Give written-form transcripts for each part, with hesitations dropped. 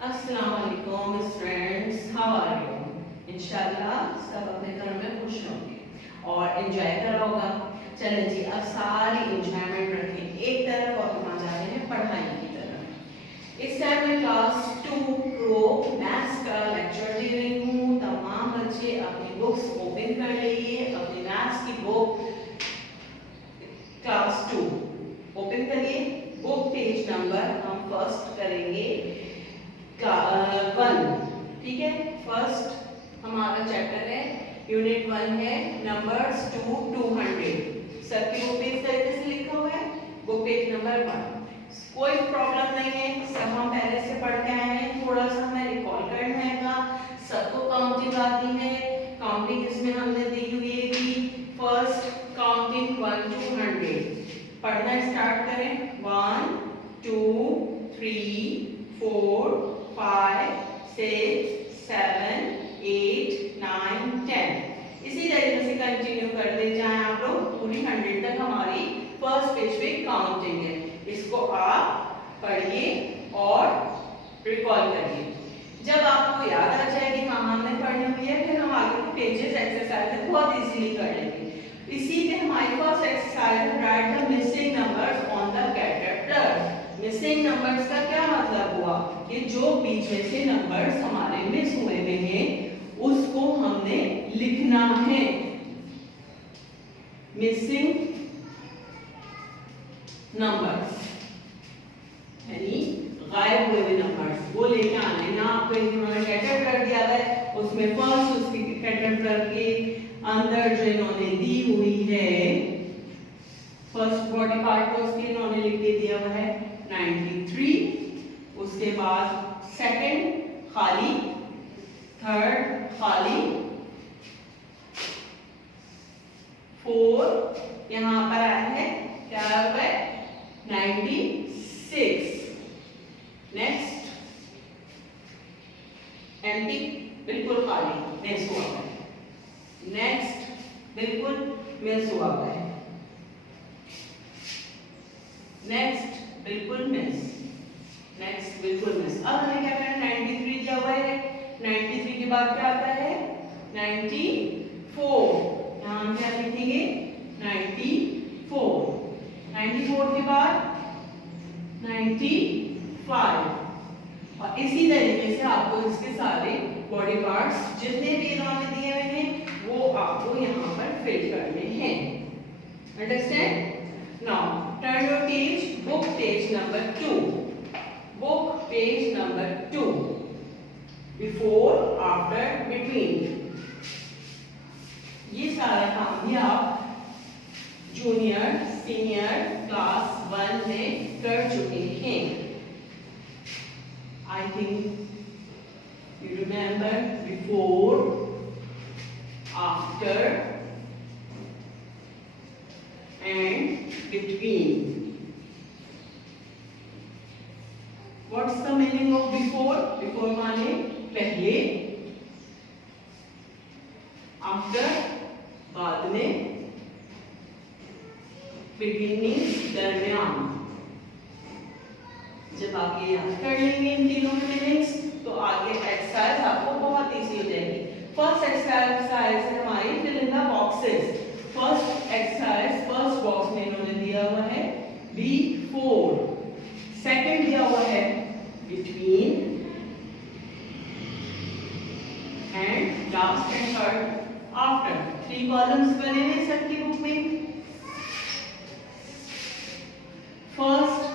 अस्सलाम वालेकुम students, how are you? इंशाल्लाह सब अपने घर में खुश होंगे और एंजॉय कर रहा होगा। चलें जी, अब सारी एंजॉयमेंट रखें एक तरफ और हम आ जाते हैं पढ़ाई की तरफ। इस टाइम मैं क्लास 2 प्रो मैथ्स का लेक्चर दे रही हूँ। तमाम बच्चे अपनी बुक्स ओपन कर लीजिए, अपनी मैथ्स की बुक क्लास 2 ओपन करिए। बुक पेज नंबर हम फर्स्ट करेंगे 1, ठीक है। फर्स्ट हमारा चैप्टर है, यूनिट 1 है, नंबर्स टू 200। सबके बुक पेज तरीके से लिखा हुआ है, बुक पेज नंबर 1। कोई प्रॉब्लम नहीं है, सब हम पहले से पढ़ के आए हैं। थोड़ा सा हमें रिकॉल करना है। सबको काउंटिंग आती है। काउंटिंग इसमें हमने दी हुई है कि फर्स्ट काउंटिंग 1 to 100। पढ़ना स्टार्ट करें। 1 2 3 4 5 6 7 8 9 10। इसी तरीके से कंटिन्यू करते जाएं आप लोग। पूरी 100 तक हमारी फर्स्ट पेज पे काउंटिंग है। इसको आप पढ़िए और रिकॉल करिए। जब आपको याद आ जाएगी हाँ हमने पढ़नी हुई है, फिर हम आगे के पेजेस एक्सरसाइज बहुत इजीली कर लेंगे। इसी पे हमारी फर्स्ट एक्सरसाइज है, right the missing numbers on the category. Missing numbers का क्या मतलब हुआ कि जो बीच में से नंबर्स हमारे मिस हुए हैं उसको हमने लिखना है। मिसिंग नंबर्स यानी गायब हुए नंबर्स वो लेके आने हैं। आपको इन्होंने कैटेगरी कर दिया है, उसमें फर्स्ट उसकी कैटेगरी के अंदर जो इन्होंने दी हुई है फर्स्ट बॉडी पार्ट को उसके इन्होंने लिख के दिया हुआ है 93। उसके बाद सेकंड खाली, थर्ड खाली, 4 यहाँ पर आया है, क्या आया है 96। नेक्स्ट एम्प्टी, बिल्कुल खाली, मिस हुआ है। नेक्स्ट बिल्कुल मिस हुआ है। नेक्स्ट बिल्कुल मिस, नेक्स्ट बिल्कुल मिस। अब हमें क्या करना है, 93 दिया हुआ है, 93 के बाद क्या आता है 94। यहाँ हम क्या लिखेंगे 94। 94 के बाद 95। और इसी तरीके से आपको इसके सारे बॉडी पार्ट्स जितने भी इन्होंने दिए हुए हैं वो आपको यहाँ पर फिल करने हैं। Understand? Now turn your page, book page number 2। Book page number 2। Before, after, between. ये सारा काम भी आप जूनियर सीनियर क्लास 1 में कर चुके हैं। I think you remember before, after and between. What's the meaning of before? Before माने पहले, after बाद में, between means दरमियान। जब आप ये याद कर लेंगे इन तीनों के मीनिंग्स तो आगे एक्सरसाइज आपको बहुत इजी हो जाएगी। फर्स्ट एक्सरसाइज है हमारी fill in the boxes. First exercise first box में इन्होंने दिया हुआ है बिफोर, सेकंड दिया हुआ है between and last and third after. 3 columns बने हैं सबकी बुक में। फर्स्ट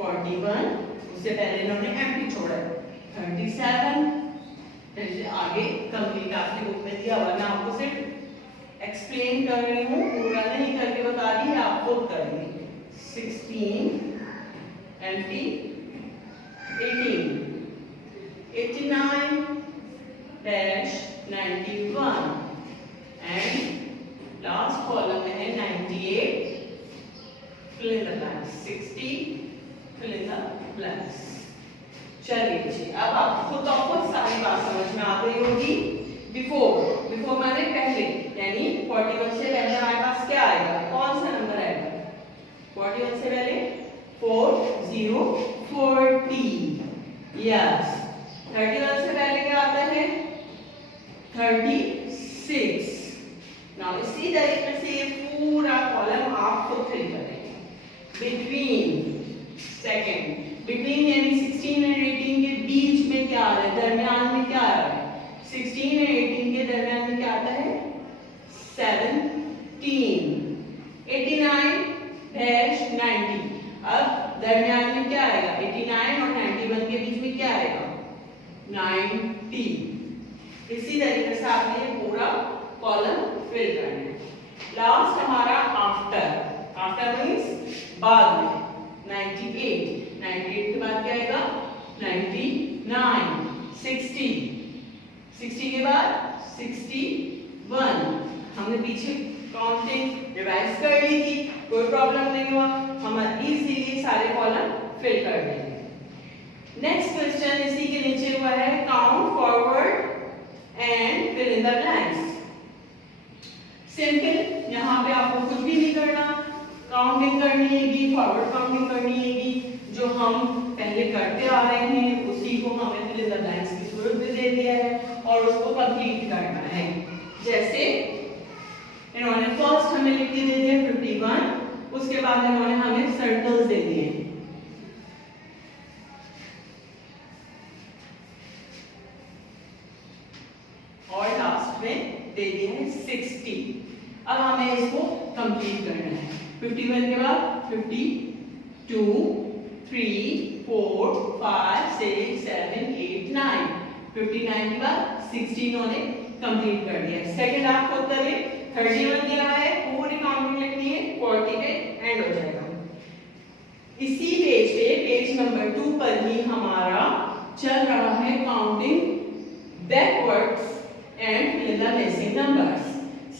41, उससे पहले इन्होंने एम्प्टी छोड़ा है 37। फिर आगे कंप्लीट आपकी बुक में दिया हुआ, मैं आपको सिर्फ एक्सप्लेन कर रही हूँ, पूरा नहीं करके बता रही है, आप खुद करेंगे। 16 empty, 18 89 dash 91 and last column में है 98 fill in the blanks, 60 fill in the blanks. चलिए जी, अब आपको खुद सारी बात समझ में आ गई होगी। बिफोर, बिफोर माने पहले, यानी 41 से पहले हमारे पास क्या आएगा, कौन सा नंबर आएगा 41 से पहले 40 40। यस 31 से पहले क्या आता है 36। नाउ इसी तरीके से ये पूरा कॉलम आप खुद फिल करेंगे। बिटवीन यानी 16 और 18 के बीच में क्या आ रहा है, दरमियान में क्या आ रहा है, 16 और 18 के दरमियान में क्या आता है 17। 89-90 अब दरमियान में क्या आएगा, 89 और 91 के बीच में क्या आएगा 90। इसी तरीके से आपने ये पूरा कॉलम फिल करना है। लास्ट हमारा आफ्टर मींस बाद में 98 के बाद क्या आएगा 99, 60 के बाद 61। हमने पीछे काउंटिंग रिवाइज कर ली थी, कोई प्रॉब्लम नहीं हुआ, हम इजीली सारे कॉलम फिल कर देंगे। नेक्स्ट क्वेश्चन इसी के नीचे हुआ है count forward and fill in the blanks. Simple, यहाँ पे आपको कुछ भी नहीं करना, काउंटिंग करनी है, फॉरवर्ड काउंटिंग करनी है, जो हम पहले करते आ रहे हैं उसी को हमें फिल इन द ब्लैंक्स की जरूरत भी दे दिया है और उसको कंप्लीट करना है। जैसे इन्होंने फर्स्ट हमें लिख के दे दिया 51, उसके बाद इन्होंने हमें सर्कल्स दे दिए और लास्ट में दे दिए हैं 60। अब हमें इसको कंप्लीट करना है। 51 के बाद 52, 3, 4, 5, 6, 7, 8, 9, 59 के बाद 60 इन्होंने कंप्लीट कर दिया। सेकंड आप खुद करें, 31 दिया है, पूरी काउंटिंग लिखनी है, 40 पे एंड हो जाएगा। इसी पेज पे पेज नंबर 2 पर ही हमारा चल रहा है counting backwards and fill in the missing numbers.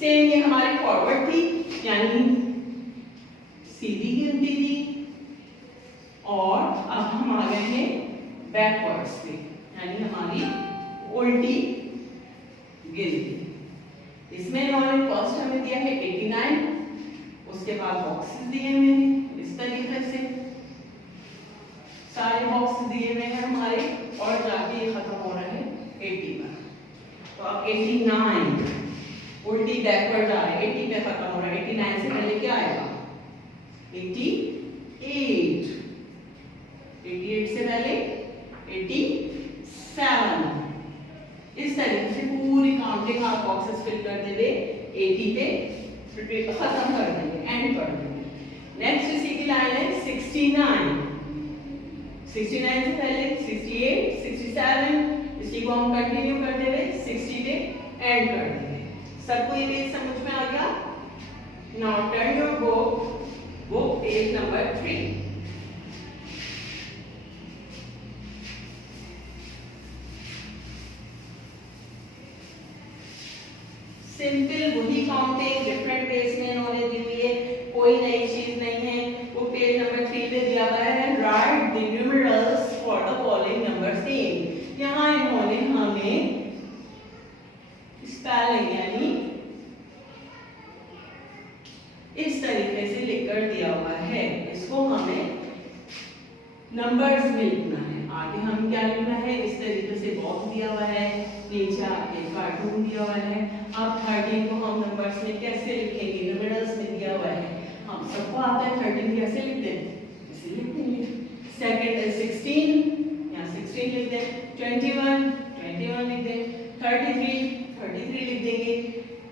Same ये हमारी फॉरवर्ड थी यानी सीधी गिनती थी और अब हम आ गए हैं बैकवर्ड्स पे यानी हमारी उल्टी गिनती। इसमें इन्होंने फर्स्ट हमें दिया है 89, उसके बाद बॉक्सेस दिए हुए हैं इस तरीके से, सारे बॉक्स दिए हुए हैं हमारे और जाके ये खत्म हो रहा है 80 पर। तो अब 89 उल्टी बैकवर्ड आ रहा है, 80 पे खत्म हो रहा है, 89 से पहले क्या आएगा 88, 88 से पहले 87। इस तरीके से पूरी काउंटिंग आप बॉक्सेस फिल करते हुए 80 पे खत्म कर देंगे, एंड कर देंगे। नेक्स्ट इसी की लाइन है 69, 69 से पहले 68, 67, इसी को हम कंटिन्यू करते हुए 60 पे एंड कर देंगे। सबको ये पेज समझ में आ गया? Now turn your book page number 3। Simple वही काउंटिंग डिफरेंट पेज में इन्होंने दी हुई है, कोई नई चीज नहीं है। वो पेज नंबर 3 पे दिया हुआ है right the numerals for the following numbers name. यहाँ इन्होंने हमें स्पेलिंग यानी इस तरीके से लिखकर दिया हुआ है, इसको हमें नंबर्स में लिखना है। आगे हम क्या लिखना है, इस तरीके से बॉक्स दिया हुआ है, नीचे एक कार्टून दिया हुआ है। अब 13 को हम नंबर्स में कैसे लिखेंगे, न्यूमेरल्स में दिया हुआ है, हम सबको आता है 13 कैसे लिखते हैं, इसे लिख देंगे। सेकंड है 16, यहाँ 16 लिख दें, 21 लिख दें, 33 लिख देंगे,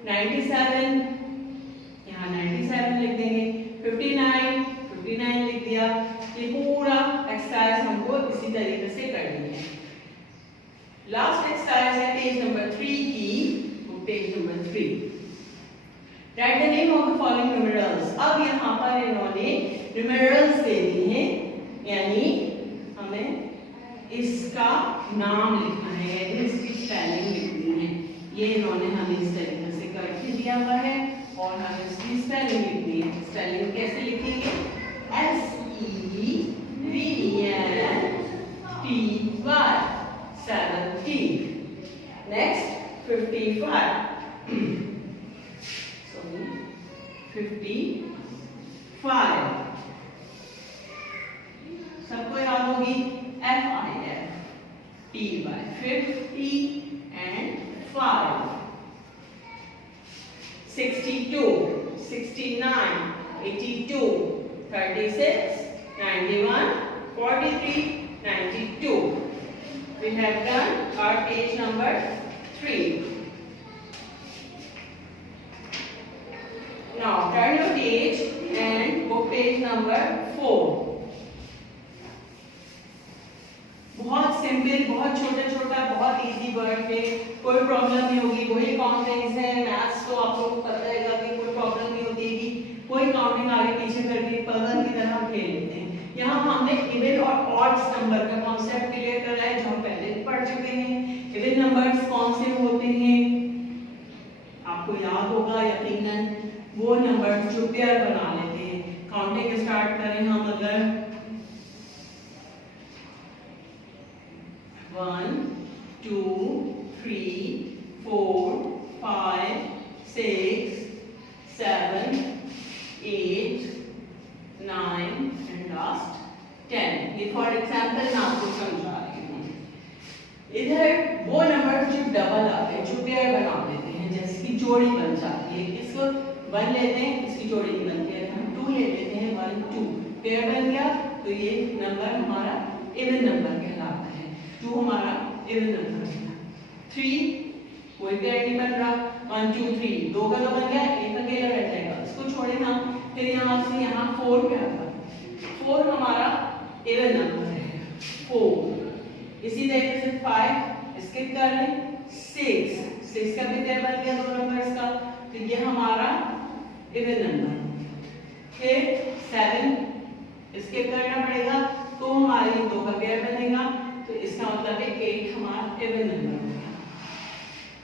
97 यहाँ 97 लिख देंगे, 59 लिख दिया। ये पूरा एक्सरसाइज हमको इसी तरीके से करनी है। लास्ट एक्सरसाइज है पेज नंबर 3 की, वो page number 3। Right the name of the following numerals. अब यहाँ पर इन्होंने न्यूमेरल्स दे दिए हैं, यानी हमें इसका नाम लिखना है, इसकी स्पेलिंग लिखनी है। ये इन्होंने हमें इस तरीके से करके दिया हुआ है और हमें इसकी स्पेलिंग लिखनी है। स्पेलिंग कैसे लिखेंगे, SEVENTY 70। नेक्स्ट 55 सबको याद होगी FIF। T by 50 and 5. 62, 69, 82, 36, 91, 43, 92. We have done our page number 3. Now turn your page and book page number 4. बहुत सिंपल, बहुत छोटा छोटा, बहुत इजी वर्ड है, कोई प्रॉब्लम नहीं होगी। वही काउंटिंग्स है, मैथ्स तो आप लोगों को पता है कि कोई प्रॉब्लम नहीं होती है, कोई काउंटिंग आगे पीछे करके पजल की तरह खेल लेते हैं। यहाँ हमने इवन और ऑड्स नंबर का कॉन्सेप्ट क्लियर करा है, जो हम पहले पढ़ चुके हैं। इवन नंबर्स कौन से होते हैं आपको याद होगा यकीनन, वो नंबर जो पेयर बना लेते हैं। काउंटिंग स्टार्ट करें हम अगर 1 2 3 4 5 6 7 8 9 एंड लास्ट 10। ये फॉर एग्जाम्पल मैं आपको समझा रही हूँ। इधर वो नंबर जो डबल आते हैं, जो पेयर बना देते हैं, जैसे कि जोड़ी बन जाती है। इसको 1 लेते हैं, इसकी जोड़ी नहीं बनती है। हम 2 ले लेते हैं, 1 2 पेयर बन गया, तो ये नंबर हमारा इवन नंबर कहलाता है। 2 हमारा इवन नंबर है। 3 कोई पेयर नहीं बन रहा, 1 2 3 2 का तो बन गया, एक अकेला रह जाएगा, इसको छोड़े हम। फिर यहाँ से यहाँ 4 पे आता है, 4 हमारा इवन नंबर है 4। इसी तरीके से 5 स्किप कर लें, 6 का भी पेयर बन गया 2 नंबर्स का, तो ये हमारा इवन नंबर। फिर 7 स्किप करना पड़ेगा, तो हमारी 2 का पेयर बनेगा, तो इसका मतलब है 8 हमारा इवन नंबर होगा।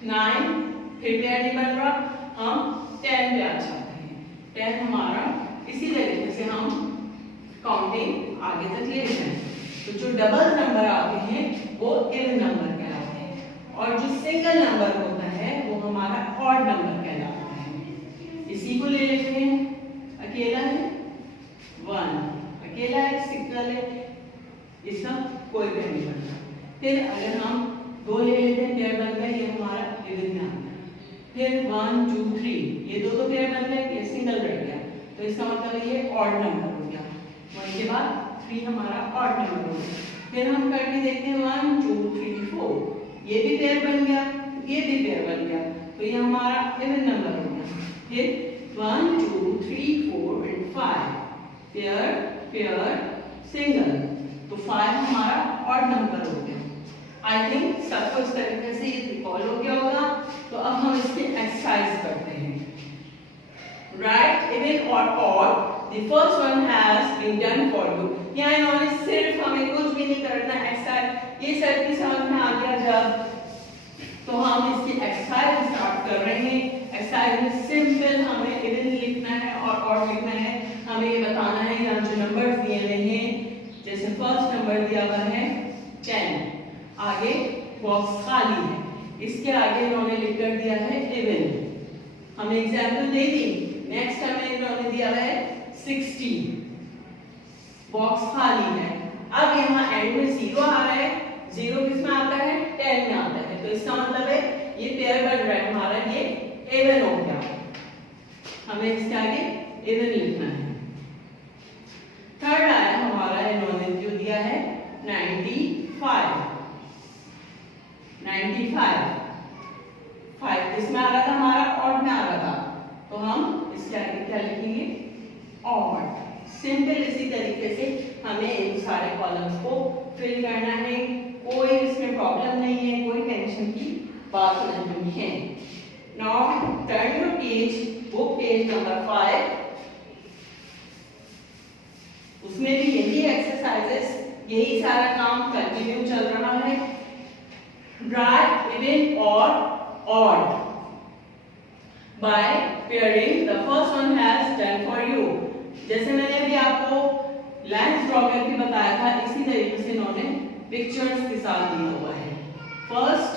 9 फिर पेयर नहीं बन रहा, हम 10 पे आ जाते हैं। 10 हमारा इसी तरीके से हम काउंटिंग आगे तक ले जाएं। तो जो डबल नंबर आते हैं वो इवन नंबर कहलाते हैं, और जो सिंगल नंबर होता है वो हमारा ऑड नंबर कहलाता है। इसी को ले लेते हैं, अकेला है 1, अकेला है, सिंगल है, इसका कोई पेयर नहीं बनता। फिर अगर हम 2 ले लेते हैं, पेयर बन गया, ये हमारा इवन नंबर। फिर 1 2 3 ये 2 पेयर बन गए, ये सिंगल रह गया, तो इसका मतलब ये ऑड नंबर हो गया। 1 के बाद 3 हमारा ऑड नंबर हो गया। फिर हम करके देखते हैं 1 2 3 4 ये भी पेयर बन गया, ये भी पेयर बन गया, तो ये हमारा इवन नंबर हो गया। फिर 1 2 3 4 एंड 5 पेयर पेयर सिंगल, तो 5 हमारा ऑड नंबर हो गया। आई थिंक सबको इस तरीके से ये रिकॉल हो गया होगा। तो अब हम इसकी एक्सरसाइज करते हैं। राइट इवन और odd, the first one has been done for you. यहाँ इन्होंने सिर्फ हमें कुछ भी नहीं करना, एक्सरसाइज ये सब की समझ में आ गया जब, तो हम इसकी एक्सरसाइज स्टार्ट कर रहे हैं। एक्सरसाइज में सिंपल हमें इवन लिखना है और ऑड लिखना है। हमें ये बताना है यहाँ जो नंबर दिए हुए हैं, जैसे फर्स्ट नंबर दिया हुआ है 10, आगे बॉक्स खाली है, इसके आगे इन्होंने लिख कर दिया है इवन। हमें एग्जाम्पल दे दी। नेक्स्ट हमें इन्होंने दिया है 60, बॉक्स खाली है। अब यहाँ एंड में 0 आ रहा है, 0 किस में आता है 10 में आता है, तो इसका मतलब है ये पेयर बन रहा है हमारा, ये इवन हो गया। हमें इसके आगे इवन लिखना है। थर्ड आया हमारा, इन्होंने जो दिया है 95, 5 इसमें आ रहा था हमारा, ऑड में आ रहा था, तो हम इसके आगे क्या लिखेंगे ऑड। सिंपल इसी तरीके से हमें इन सारे कॉलम्स को फिल करना है। कोई इसमें प्रॉब्लम नहीं है, कोई टेंशन की बात नहीं है। Now turn your page, book page number 5। उसमें भी यही एक्सरसाइजेस, यही सारा काम कंटिन्यू चल रहा है। राइट इवन और odd by pairing the first one has done for you। जैसे मैंने अभी आपको लाइन्स ड्रॉ करके बताया था, इसी तरीके से इन्होंने पिक्चर्स के साथ दिया हुआ है। फर्स्ट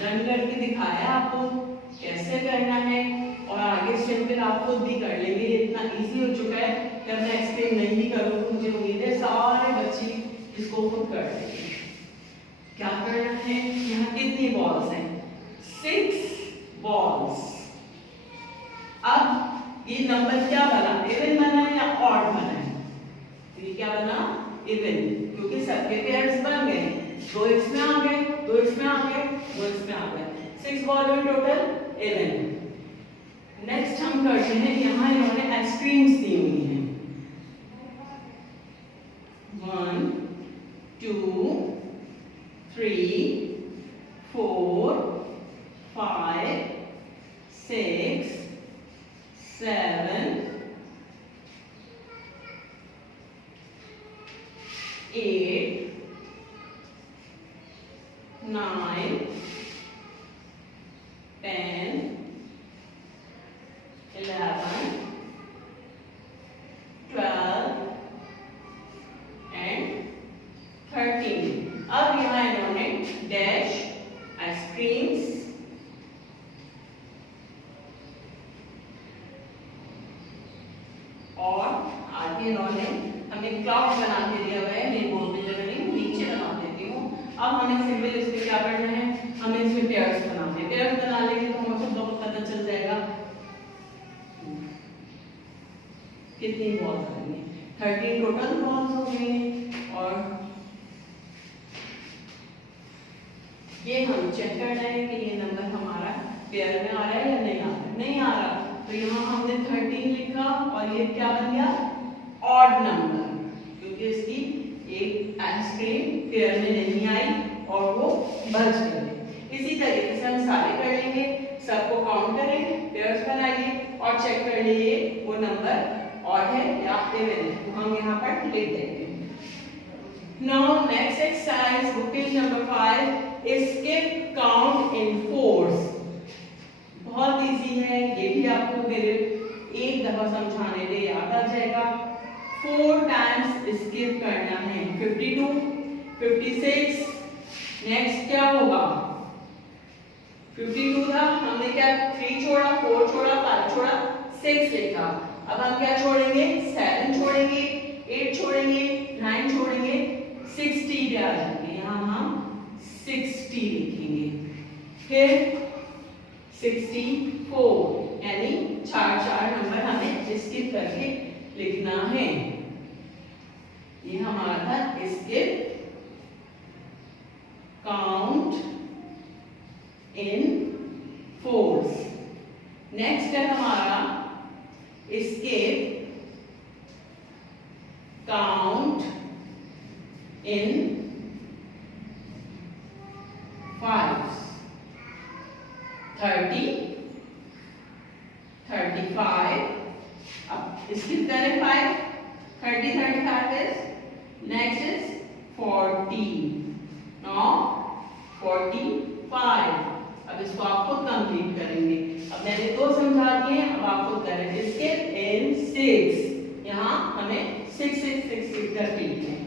डन करके दिखाया आपको कैसे करना है, और आगे स्टेप फिर आप खुद भी कर लेंगे। इतना इजी हो चुका है कि मैं एक्सप्लेन नहीं भी करूँ, मुझे उम्मीद है सारे बच्चे इसको खुद कर लेंगे। क्या करना है, यहाँ कितनी बॉल्स हैं, 6 बॉल्स। अब ये नंबर क्या बना, इवन बना है या ऑड बना है, तो ये क्या बना, इवन, क्योंकि सबके पेयर्स बन गए, 2 इसमें आ गए, 2 इसमें आ गए, 2 इसमें आ गए, 6 बॉल में टोटल 11। नेक्स्ट हम करते हैं, यहाँ इन्होंने आइसक्रीम्स दी हुई हैं, 1 2 3 4 5 6 7 8 9 10 11 12 and 13। अब यहाँ इन्होंने डैश आइसक्रीम्स और आगे इन्होंने हमें क्लाउड बना के दिया हुआ है, मैं बोर्ड में जगह नहीं नीचे बना देती हूँ। अब हमें सिंपल इसमें क्या करना है, हमें इसमें पेयर्स बनाने, पेयर्स बना लेंगे तो हमें सबको पता चल जाएगा कितनी बॉल्स आएंगी, 13 टोटल बॉल्स हो गई। और ये हम चेक कर रहे हैं कि ये नंबर हमारा पेयर में आ रहा है या नहीं आ रहा, नहीं आ रहा तो यहाँ हमने 13 लिखा और ये क्या बन गया, ऑड नंबर, क्योंकि इसकी एक आइसक्रीम पेयर में नहीं आई और वो बच गई। इसी तरीके से हम सारे कर लेंगे, सबको काउंट करें, पेयर्स बनाइए और चेक कर लीजिए वो नंबर ऑड है या इवन है, तो हम यहाँ पर लिख देंगे। Now next exercise book page number 5, skip count in fours। बहुत इजी है, ये भी आपको मेरे एक दफा समझाने पे याद आ जाएगा। 4 टाइम्स स्किप करना है, 52 56, नेक्स्ट क्या होगा, 52 था, हमने क्या 3 छोड़ा, 4 छोड़ा, 5 छोड़ा, 6 लिखा। अब हम क्या छोड़ेंगे, 7 छोड़ेंगे, 8 छोड़ेंगे, 9 छोड़ेंगे, 60 पे आ जाएंगे, यहाँ हम 60 लिखेंगे। फिर 64, यानी 4 नंबर हमें स्किप करके लिखना है। ये हमारा था skip count in force. Next है हमारा स्किप काउंट इन फाइव्स। 30 35, अब स्किप करें 5, 30 35 is next is 40, now 45। अब इसको आप खुद कंप्लीट करेंगे, अब मैंने 2 समझा दिए, अब आप खुद करें। स्किप इन 6, यहाँ हमें 6 6 6 6 करके लिखना है।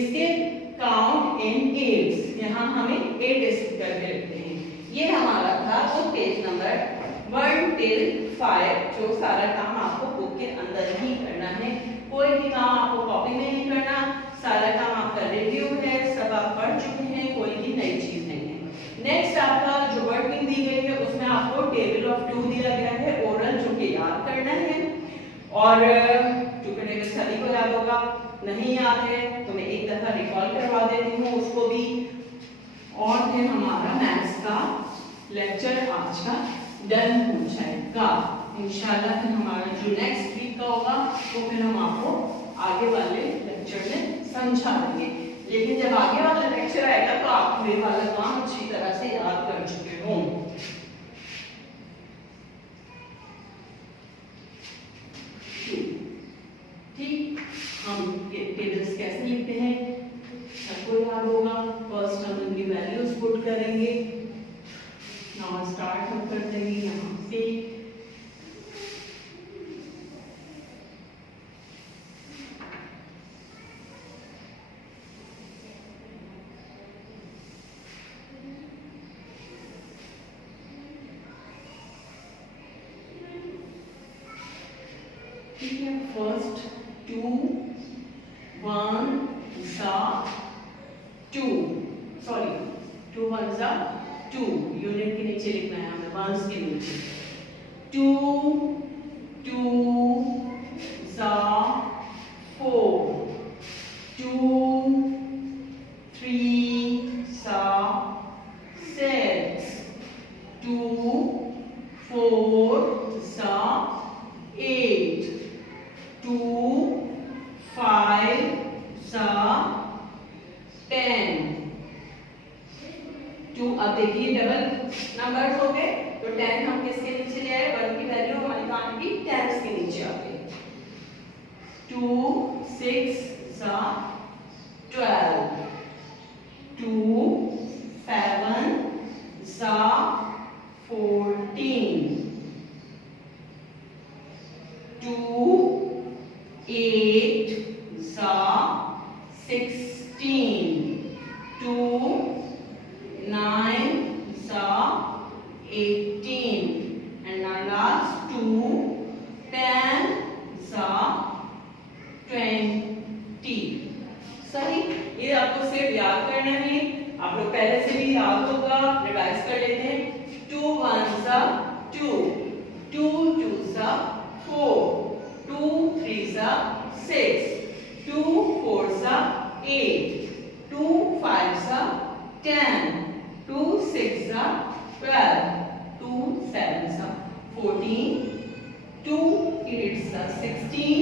स्किप काउंट इन 8, यहाँ हमें 8 स्किप करके लिखते हैं। ये हमारा था बुक पेज नंबर 1 till 5, जो सारा काम आपको बुक के अंदर ही करना है, कोई भी काम आपको कॉपी में नहीं करना, सारा काम आपका रिव्यू है, सब आप पढ़ चुके हैं, कोई भी नई चीज नहीं है। नेक्स्ट आपका जो वर्किंग दी गई है उसमें आपको टेबल ऑफ 2 दिया गया है ओरल, जो कि याद करना है, और चूंकि टेबल सभी को याद होगा, नहीं याद है तो मैं एक दफा रिकॉल करवा देती हूँ उसको भी। और फिर हमारा मैथ्स का लेक्चर आज का डन हो जाएगा इंशाल्लाह। फिर हमारा जो नेक्स्ट वीक का होगा वो फिर हम आपको आगे वाले लेक्चर में समझा देंगे, लेकिन जब आगे वाला लेक्चर आएगा तो आप मेरे वाला काम अच्छी तरह से याद कर चुके हों। ठीक, हम टेबल्स कैसे लिखते हैं सबको याद होगा। फर्स्ट हम इनकी वैल्यूज पुट करेंगे, नाउ स्टार्ट हम कर देंगे यहाँ से। ठीक है, फर्स्ट 2 1 2, सॉरी 2 1 सा 2, यूनिट के नीचे लिखना है हमें, वंस के नीचे। 2 2 सा 4, 2 3 सा 6, 2 4 सा 8, 2 5 सा 10। 2 अब देखिए डबल नंबर्स हो गए, तो 10 हम किसके नीचे ले आए, 1 की वैल्यू हमारी कहां की, टेंस के नीचे आ गई। 2 6 सा 12, 2 7 सा 14, 2 8 सा 16, 2 9 सा 18, and now last 2 10 सा 20। सही, ये आपको सिर्फ याद करना है, आप लोग पहले से भी याद होगा, रिवाइज कर लेते हैं। 2 1 सा 2, 2 2 सा 4, 2 3 सा 6, 2 4 सा 8, 2 5 सा 10, 2 6 सा 12, 2 7 सा 14, 2 8 सा 16,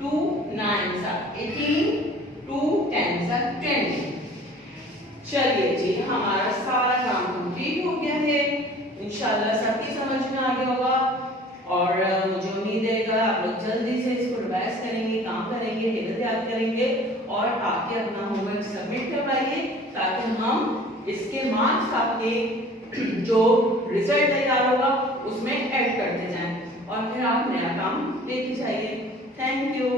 2 9 सा 18, 2 10 सा 20। चलिए जी, हमारा सारा काम कंप्लीट हो गया है। इंशाल्लाह सबकी समझ में आ गया होगा, और मुझे उम्मीद है आप लोग जल्दी से इसको रिवाइज करेंगे, काम करेंगे, हिफ्ज़ याद करेंगे, और आके अपना होमवर्क सबमिट करवाइए, ताकि हम इसके मार्क्स आपके जो रिजल्ट तैयार होगा उसमें ऐड करते जाएं, और फिर आप नया काम लेके जाइए। Thank you.